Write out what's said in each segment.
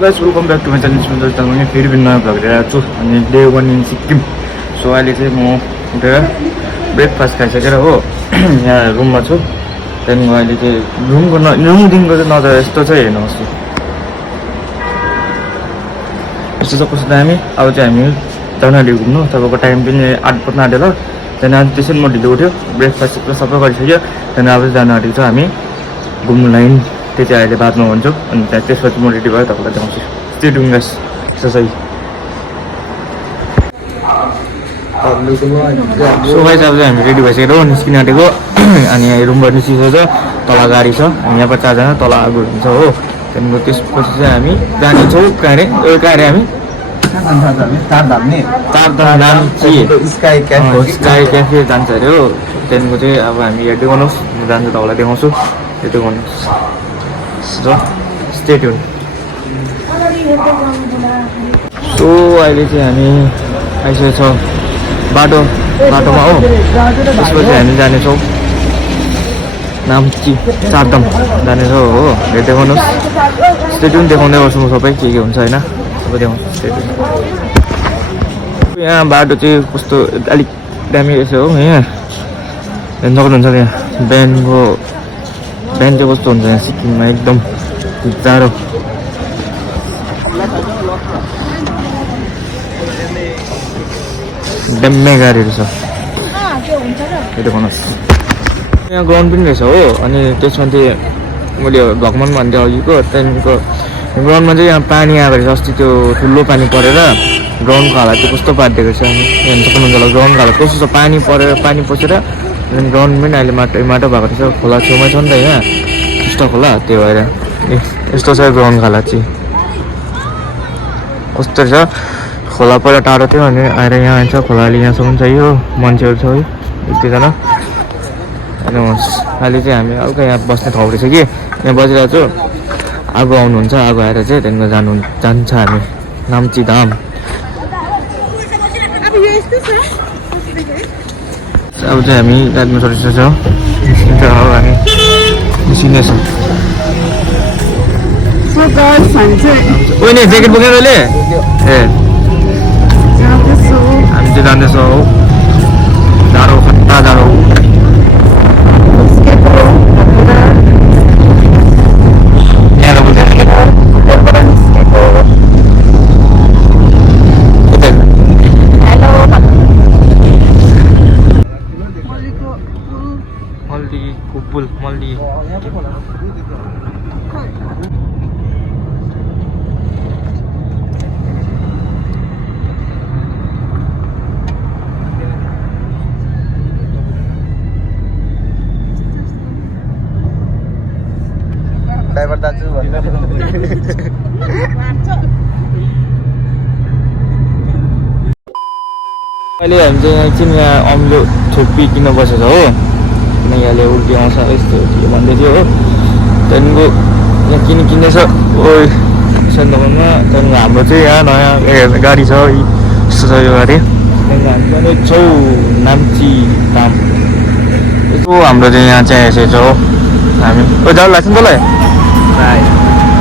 Guys welcome back to my channel Sundar म फेरि पनि नयाँ भ्लग लिएर आएको छु अनि डे 1 इन सिक्किम। सो अहिले चाहिँ म उठेर ब्रेकफास्ट खाइसकेर हो यहाँ रुममा छु। त्यहाँदेखि अहिले चाहिँ रुमदेखिको चाहिँ नजर यस्तो चाहिँ हेर्नुहोस् यस्तो चाहिँ कस्तो दामी। अब चाहिँ हामी जनवरी घुम्नु तपाईँको टाइम पनि 8 बज्न आँटेर। त्यहाँदेखि आज त्यसरी म ढिलो उठ्यो ब्रेकफास्ट सबै गरिसक्यो। त्यहाँदेखि अब जनवरी चाहिँ हामी घुम्नु लाइन त्यो चाहिँ अहिले बादमा भन्छु अनि त्यसपछि म रेडी भयो तपाईँलाई देखाउँछु। Stay tune guys. सही सो गाइस अब चाहिँ हामी रेडी भइसकेको निस्किन आँटेको अनि यहाँ रुमबाट निस्किसकेको छ। तल गाडी छ हामी यहाँ 4जना तल आगो हुन्छ हो। त्यहाँदेखिको त्यसपछि चाहिँ हामी जानेछौँ कहाँ अरे हामी चारधाम स्काई क्याफे जान्छ अरे हो। त्यहाँदेखिको चाहिँ अब हामी हेर्दै गर्नुहोस् म जान्छु तपाईँलाई देखाउँछु हेर्दै गर्नुहोस् र स्टे ट्युन। सो अहिले चाहिँ हामी आइसकेको छौँ बाटोमा हो। त्यसपछि हामी जानेछौँ नाम्ची चारधाम जानेछौँ हो। हेर्दै गर्नुहोस् स्टे ट्युन देखाउँदै गर्छु म सबै के हुन्छ होइन सबै देखाउँछु स्टे ट्युन। यहाँ बाटो चाहिँ कस्तो अलिक दामी रहेछ हो। यहाँ हेर्नु सक्नुहुन्छ यहाँ बिहान चाहिँ कस्तो हुन्छ यहाँ सिक्किममा एकदम जाडो। दामी गाडीहरू छ हेर्दै गर्नुहोस्। यहाँ ग्राउन्ड पनि रहेछ हो। अनि त्यसमा चाहिँ मैले भगवान भन्थेँ अघिको। त्यहाँदेखिको ग्राउन्डमा चाहिँ यहाँ पानी आएको रहेछ अस्ति त्यो ठुलो पानी परेर ग्राउन्डको हालत चाहिँ कस्तो पारिदिएको छ। अनि हेर्नु सक्नुहुन्छ होला ग्राउन्डको हालत कस्तो छ पानी पसेर अनि ग्राउन्ड पनि अहिले माटो भएको रहेछ। खोला छेउमै छ नि त यहाँ टिस्टा खोला त्यो भएर यस्तो छ ग्राउन्डको हालत चाहिँ कस्तो रहेछ। खोला पहिला टाढो थियो अनि आएर यहाँ आइन्छ खोला अहिले यहाँसम्म छ यो मान्छेहरू छ है यतिजना। अहिले चाहिँ हामी हल्का यहाँ बस्ने ठाउँ रहेछ कि यहाँ बसिरहेको छु। आगो आउनुहुन्छ आगो आएर चाहिँ त्यहाँदेखिको जान्छ हामी नाम्ची धाम। अब चाहिँ हामी जानु सकिसकेको छ अब हामी निस्किनेछौँ। नि ज्याकेट बोकेर अहिले ए हामी चाहिँ जाँदैछौँ जाडो खट्टा जाडो। ड्राइभर दाजु अहिले हामी चाहिँ एकछिन यहाँ अम्लो छुर्पी किन्न बसेको छ हो। किन यहाँले उल्टी आउँछ यस्तो के भन्दै थियो हो। त्यहाँदेखिको यहाँ किन्दैछ ओ सन्दर्भमा। त्यहाँदेखिको हाम्रो चाहिँ यहाँ नयाँ गाडी छ यस्तो छ यो गाडी। त्यहाँदेखिको हामी पनि छौँ नाम्ची धाम। यसो हाम्रो चाहिँ यहाँ चाहिँ आइसकेको छ हो हामी ओ जाडो लाग्छ नि तँलाई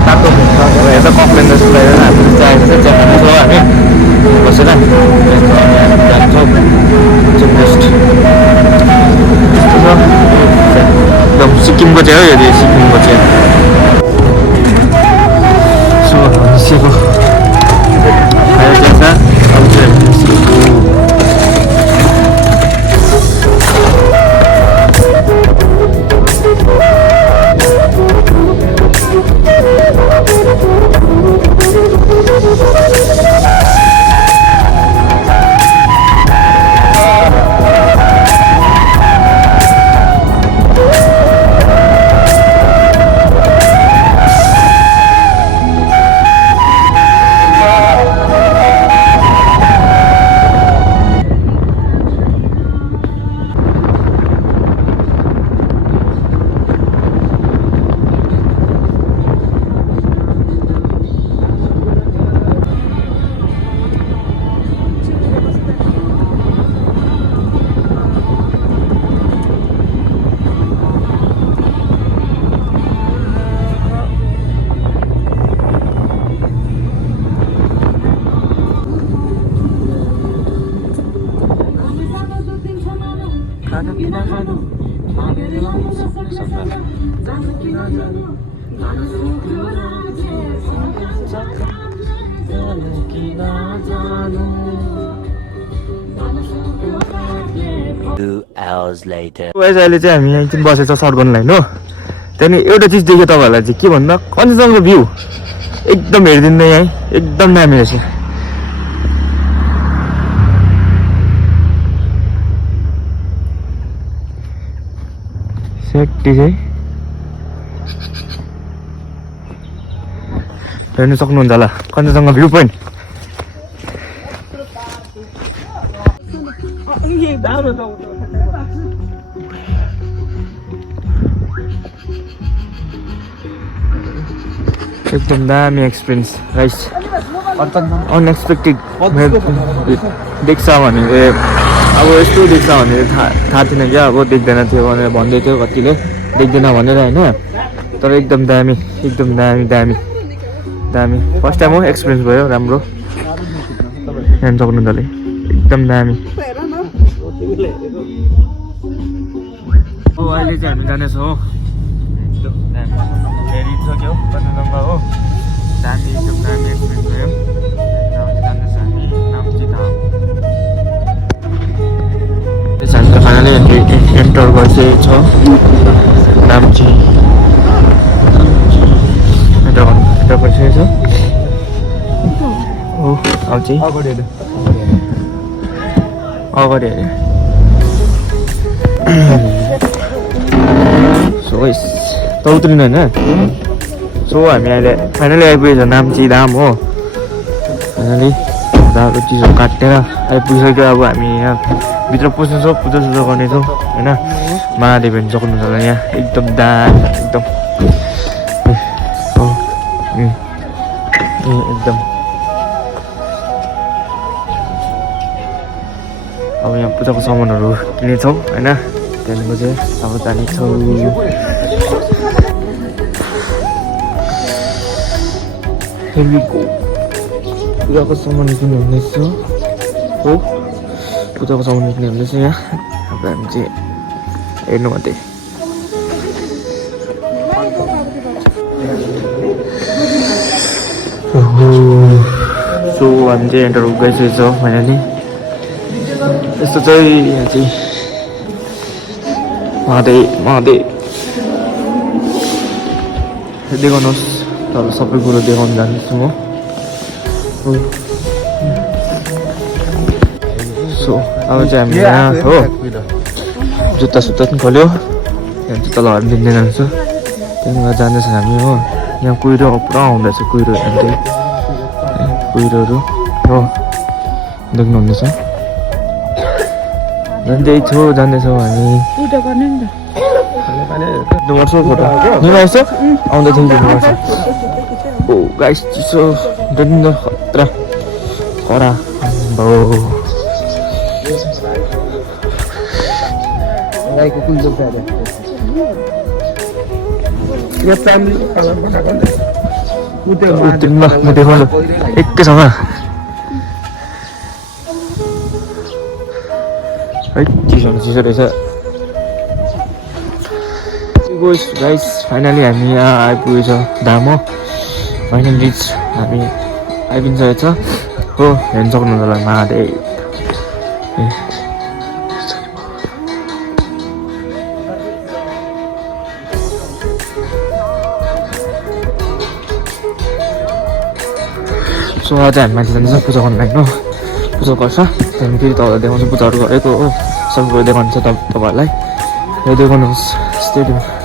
तातो यता कम्प्लेन जस्तो लागेर हामी चाहिएको छ चिया खानेछौँ हामी बसेर जान्छौँ बेस्ट एकदम सिक्किमको चाहिँ हो यो सिक्किमको चाहिँ सो निस्केको खाएर जान्छ अब चाहिँ निस्केको। 2 hours later. अहिले चाहिँ हामी यहाँ एकछिन बसेछ सर्ट गर्नु लाइन हो त्यहाँदेखि एउटा चिज देख्यो तपाईँहरूलाई चाहिँ के भन्दा कञ्चनजङ्घा भ्यू एकदम हेरिदिँदै यहीँ एकदम दामी रहेछ सेफ्टी चाहिँ हेर्नु सक्नुहुन्छ होला कञ्चनजङ्घा भ्यू पोइन्ट एकदम दामी एक्सपिरियन्स गाइस अनएक्सपेक्टेड देख्छ भने अब यस्तो देख्छ भने थाहा थिएन क्या अब देख्दैन थियो भनेर भन्दै थियो कतिले देख्दैन भनेर होइन तर एकदम दामी दामी फर्स्ट टाइम हो एक्सपिरियन्स भयो राम्रो हेर्नु सक्नुहुन्छ होला एकदम दामी अहिले चाहिँ हामी जानेछौँ एकदम दामी हेरिसक्यो कञ्चनजङ्घा हो दामी एकदम दामी एक्सपिरियन्स भयो जाँदैछ हामी नाम्ची धाम त्यसमा फाइनली एन्टर गरिसकेको छ नाम्ची एन्टर गरिसकेको छ हो अब चाहिँ अगाडि हेऱ्यो सो त उत्रिनु होइन सो हामी अहिले फाइनली आइपुगेछ नाम्ची धाम हो फाइनली दारू चिजहरू काटेर आइपुगिसक्यो अब हामी यहाँ भित्र पस्नेछौँ पूजासुजा गर्नेछौँ होइन महादेव हेर्नु सक्नुहुन्छ होला यहाँ एकदम दामी एकदम एकदम अब यहाँ पूजाको सामानहरू किनेछौँ होइन त्यहाँदेखिको चाहिँ अब जानेछौँ पूजाको सामान किन्नु हुँदैछ हो पूजाको सामान किन्नु हुँदैछ यहाँ अब हामी चाहिँ हेर्नु मात्रै सो हामी चाहिँ एन्टर गइसकेको छौँ फाइनली यस्तो चाहिँ यहाँ चाहिँ महादेव देखाउनुहोस् तर सबै कुरो देखाउनु जान्छु म सो अब चाहिँ हामी यहाँ हो जुत्ता सुत्ता पनि खोल्यो यहाँ जुत्ता लगाएर दिँदै जान्छु त्यहाँदेखि जाँदैछ हामी हो यहाँ कुहिरो पुरा आउँदैछ कुहिरो हेर्दै कुहिरोहरू हो देख्नुहुँदैछ जाँदैछौँ हामी गर्छु फोटो निमा यसो आउँदै थियो गर्छु ओ गाइस चिसो डन्डो खतरा खरा भयो म देखाउनु एकैसँग है चिसो रहेछ गाइस फाइनली हामी यहाँ आइपुगेछ धाम हो फाइनल रिच हामी आइपुगिसकेको छ हो हेर्नु सक्नुहुन्छ होला महादेव सो आज हामी माथि जान्छ पूजा गर्नु लागि हो पूजा गर्छ त्यहाँदेखि फेरि तपाईँलाई देखाउँछु पूजाहरू गरेको हो सबै कुरो देखाउँछ तपाईँहरूलाई यो देखाउनुहोस् स्टेडियम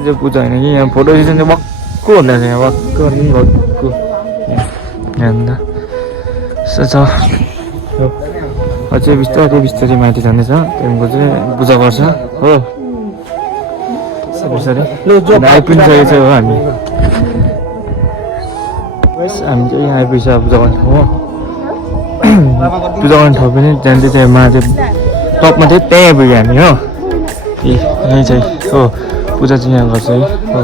जो पूजा होइन कि यहाँ फोटो सेसन चाहिँ वक्क हुँदा छ यहाँ वक्क यहाँ यसो छ अझै बिस्तारै बिस्तारै माथि जाँदैछ त्यहाँदेखिको चाहिँ पूजा गर्छ हो बिस्तारै आइपुगिसकेको छ हो हामी हामी चाहिँ यहाँ आइपुग्छ पूजा गर्ने ठाउँ हो पूजा गर्ने ठाउँ पनि जान्दै चाहिँ माथि टपमा चाहिँ त्यहीँ आइपुग्यो हामी हो यहीँ चाहिँ हो पूजा चाहिँ यहाँ गर्छ है हो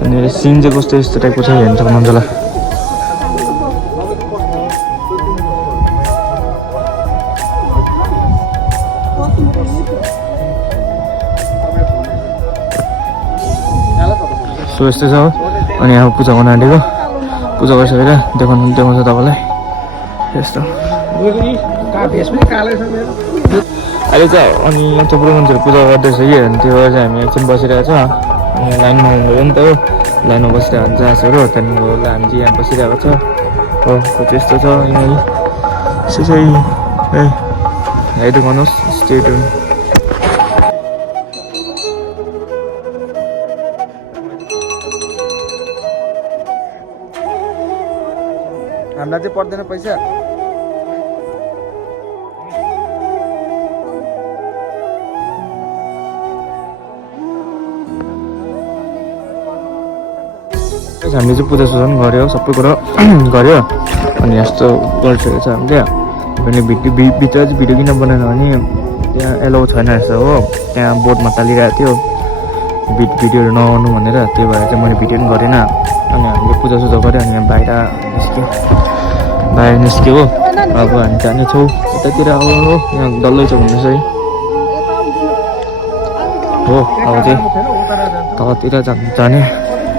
अनि सिन चाहिँ कस्तो यस्तो टाइपको छ हेर्नु सक्नुहुन्छ होला सो यस्तो छ हो अनि अब पूजा गर्न आँटेको पूजा गरिसकेर देखाउँछ तपाईँलाई यस्तो अहिले चाहिँ अनि थुप्रो मान्छेहरू पूजा गर्दैछ कि अनि त्यो भएर चाहिँ हामी एकछिन बसिरहेको छ अनि लाइनमा हुनुभयो नि त हो लाइनमा बसिरहेको हुन्छ जहाँसहरू त्यहाँदेखिको हामी चाहिँ यहाँ बसिरहेको छ हो त्यस्तो छ यहीँ यसो चाहिँ है हेर्दै गर्नुहोस् स्टेट हामीलाई चाहिँ पर्दैन पैसा हामीले चाहिँ पूजा सुजा पनि गऱ्यो सबै कुरो गऱ्यो अनि यस्तो गरिसकेको छ हामीले अनि भित्र चाहिँ भिडियो किन बनाएन भने त्यहाँ एलाउ छैन रहेछ हो त्यहाँ बोर्डमा तालिरहेको थियो भिडियोहरू नगर्नु भनेर त्यही भएर चाहिँ मैले भिडियो पनि गरेन अनि हामीले पूजा सुजा गऱ्यो अनि यहाँ बाहिर निस्क्यो हो अब हामी जानेछौँ यतातिर अब यहाँ डल्लै छ भन्दैछ है हो अब चाहिँ तलतिर जाने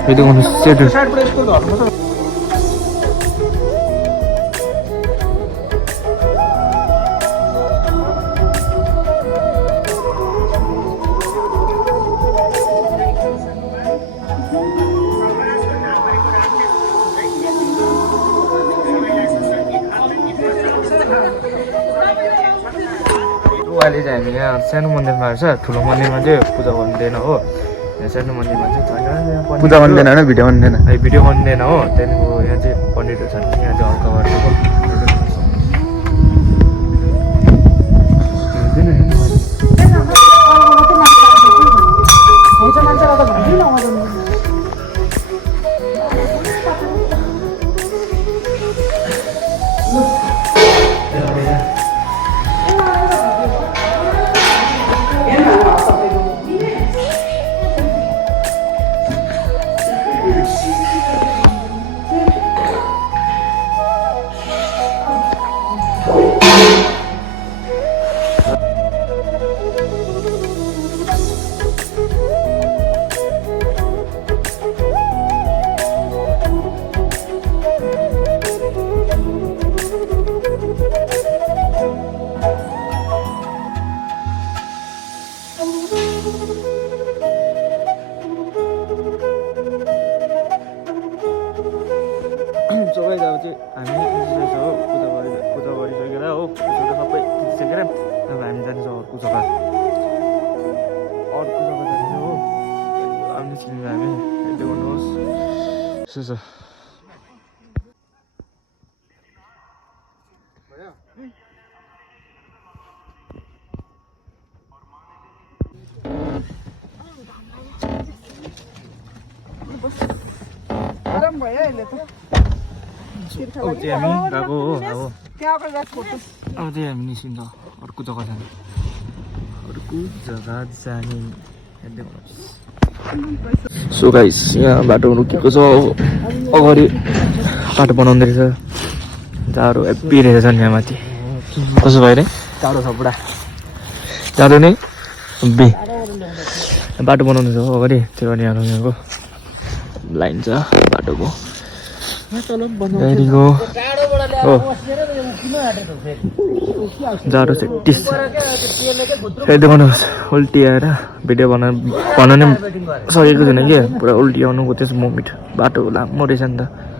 फेरि गर्नु सेट अहिले चाहिँ हामी यहाँ सानो मन्दिरमा छ ठुलो मन्दिरमा चाहिँ पूजा गर्दैन हो यहाँ सानो मन्दिरमा चाहिँ छैन पूजा गर्दैन होइन भिडियो गर्दैन भिडियो गर्दैन हो त्यहाँदेखिको यहाँ चाहिँ पण्डितहरू छन् यहाँ चाहिँ हल्का गरेको सबै अब चाहिँ हामी निस्किरहेको हो पूजा गरिसकेर हो पूजा सबै जितिसकेर अब हामी जान्छौँ अर्को जग्गा जान्छौँ हो अब निस्किनु हामी हेर्दै गर्नुहोस् यसो छ अब चाहिँ हामी गएको हो अब चाहिँ हामी निस्किन्छ अर्को जग्गा जाने हेर्दै गर्नुहोस् सो गाइस यहाँ बाटो रोकिएको छ अगाडि बाटो बनाउँदै रहेछ जाडो हेप्पी रहेछ नि यहाँ माथि कसो भइरहे जाडो छ पुरा जाडो नै बे बाटो बनाउँदैछ हो अगाडि त्यो अनि यहाँको लाइन छ बाटोको हो जाडो चाहिँ टिस हेर्दै गर्नुहोस् उल्टी आएर भिडियो भन्न नै सकेको छैन कि पुरा उल्टी आउनुको त्यस मोमेन्ट बाटो लामो रहेछ नि त